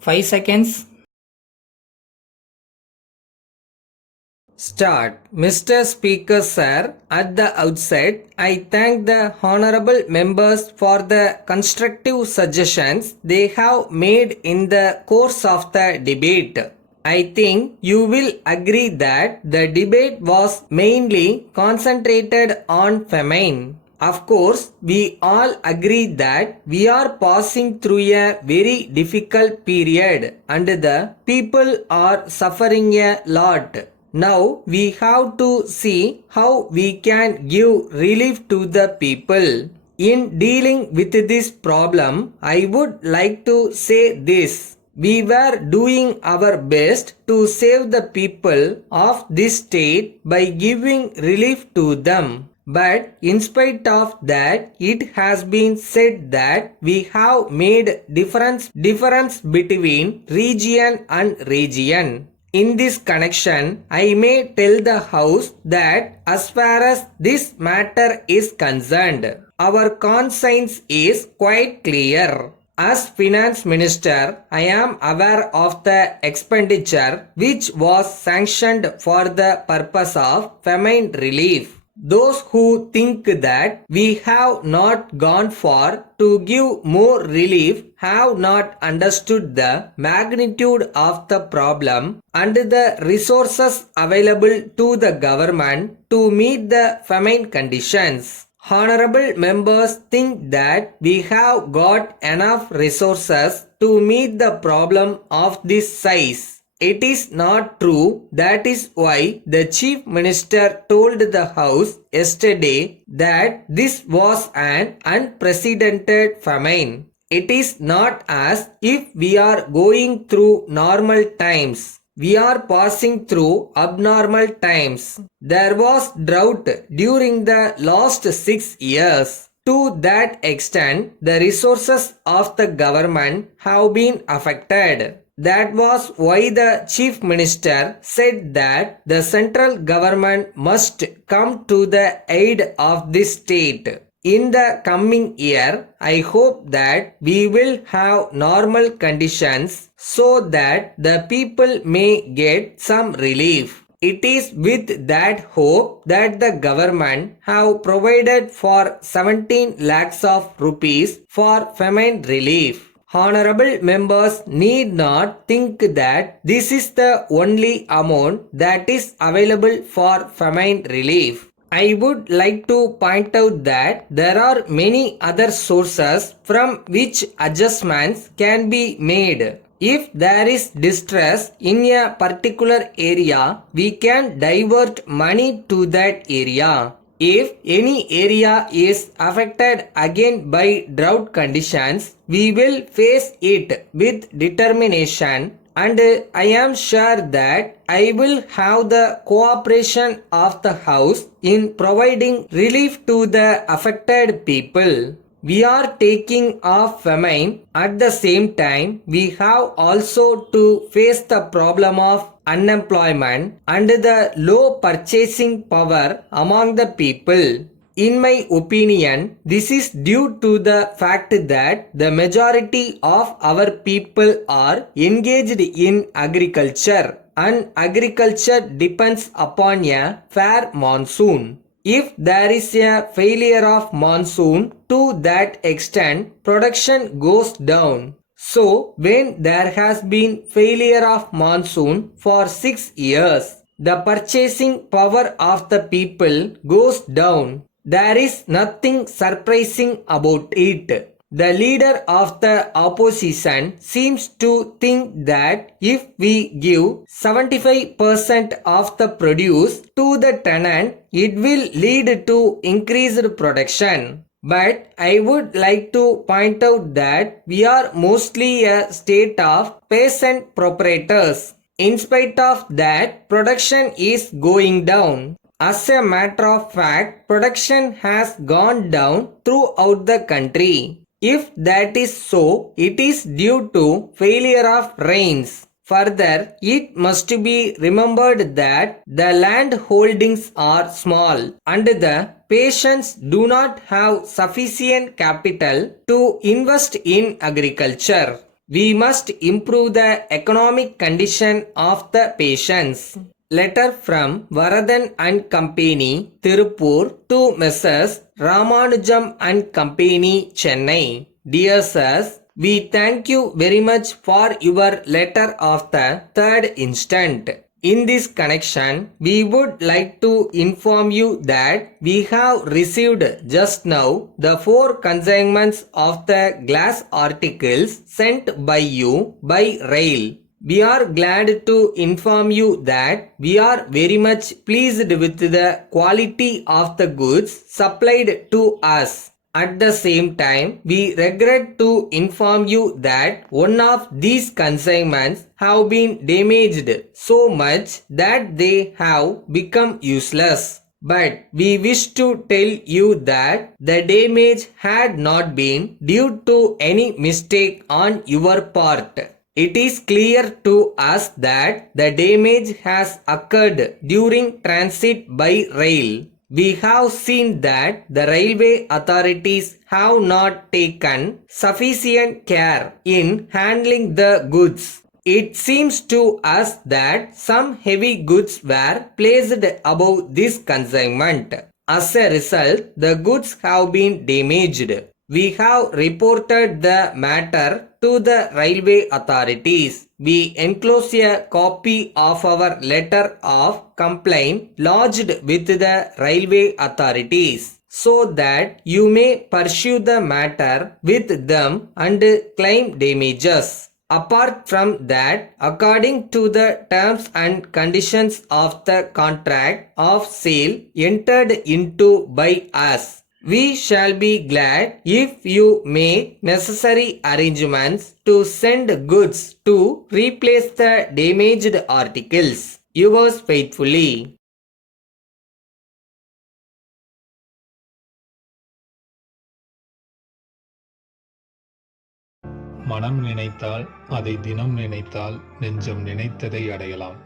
5 seconds. Start. Mr. Speaker Sir, at the outset, I thank the honorable members for the constructive suggestions they have made in the course of the debate. I think you will agree that the debate was mainly concentrated on famine. Of course, we all agree that we are passing through a very difficult period and the people are suffering a lot. Now we have to see how we can give relief to the people. In dealing with this problem, I would like to say this. We were doing our best to save the people of this state by giving relief to them. But in spite of that, it has been said that we have made difference between region and region. In this connection, I may tell the House that as far as this matter is concerned, our conscience is quite clear. As Finance Minister, I am aware of the expenditure which was sanctioned for the purpose of famine relief. Those who think that we have not gone far to give more relief have not understood the magnitude of the problem and the resources available to the government to meet the famine conditions. Honorable members think that we have got enough resources to meet the problem of this size. It is not true. That is why the Chief Minister told the House yesterday that this was an unprecedented famine. It is not as if we are going through normal times. We are passing through abnormal times. There was drought during the last 6 years. To that extent, the resources of the government have been affected. That was why the Chief Minister said that the central government must come to the aid of this state. In the coming year, I hope that we will have normal conditions so that the people may get some relief. It is with that hope that the government have provided for 17 lakhs of rupees for famine relief. Honorable members need not think that this is the only amount that is available for famine relief. I would like to point out that there are many other sources from which adjustments can be made. If there is distress in a particular area, we can divert money to that area. If any area is affected again by drought conditions, we will face it with determination and I am sure that I will have the cooperation of the House in providing relief to the affected people. We are taking off famine. At the same time, we have also to face the problem of unemployment and the low purchasing power among the people. In my opinion, this is due to the fact that the majority of our people are engaged in agriculture and agriculture depends upon a fair monsoon. If there is a failure of monsoon, to that extent, production goes down. So, when there has been failure of monsoon for 6 years, the purchasing power of the people goes down. There is nothing surprising about it. The leader of the opposition seems to think that if we give 75% of the produce to the tenant, it will lead to increased production. But I would like to point out that we are mostly a state of peasant proprietors. In spite of that, production is going down. As a matter of fact, production has gone down throughout the country. If that is so, it is due to failure of rains. Further, it must be remembered that the land holdings are small and the patients do not have sufficient capital to invest in agriculture. We must improve the economic condition of the patients. Letter from Varadan and Company, Tirupur to Messrs. Ramanujam and Company, Chennai. Dear sirs, we thank you very much for your letter of the 3rd instant. In this connection, we would like to inform you that we have received just now the 4 consignments of the glass articles sent by you by rail. We are glad to inform you that we are very much pleased with the quality of the goods supplied to us. At the same time, we regret to inform you that one of these consignments have been damaged so much that they have become useless. But we wish to tell you that the damage had not been due to any mistake on your part. It is clear to us that the damage has occurred during transit by rail. We have seen that the railway authorities have not taken sufficient care in handling the goods. It seems to us that some heavy goods were placed above this consignment. As a result, the goods have been damaged. We have reported the matter to the railway authorities. We enclose a copy of our letter of complaint lodged with the railway authorities so that you may pursue the matter with them and claim damages. Apart from that, according to the terms and conditions of the contract of sale entered into by us, we shall be glad if you make necessary arrangements to send goods to replace the damaged articles. Yours faithfully. மனம் நினைத்தால் அதை தினம் நினைத்தால் நெஞ்சம் நினைத்ததை அடையலாம்.